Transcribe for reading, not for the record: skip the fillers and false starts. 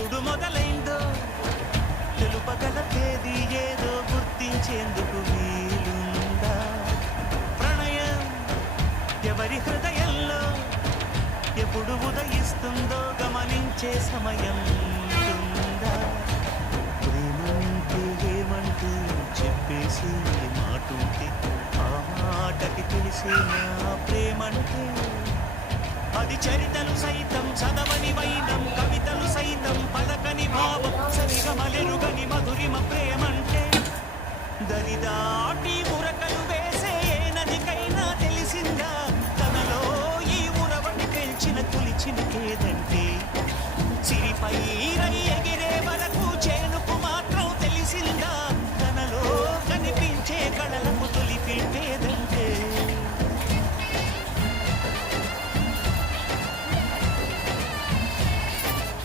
ఎప్పుడు మొదలైందో తెలుపగల తేదీ ఏదో గుర్తించేందుకు వీలుందా? ప్రణయం ఎవరి హృదయంలో ఎప్పుడు ఉదయిస్తుందో గమనించే సమయం ఉంటుందా? ప్రేమంటే ఏమంటే చెప్పేసి మాటుంటే ఆ మాటకి తెలిసే నా ప్రేమంటే అది చరితలు సైతం చదవని వైనం కవితలు సైతం పలకని భావం సరిగమలెరుగని మధురిమ ప్రేమంటే దరిదాటి ఉరకలు వేసే నదికైనా తెలిసిందా తనలో ఈ ఉరవటి పెంచిన కులిచిన కేదంటే సిరిపై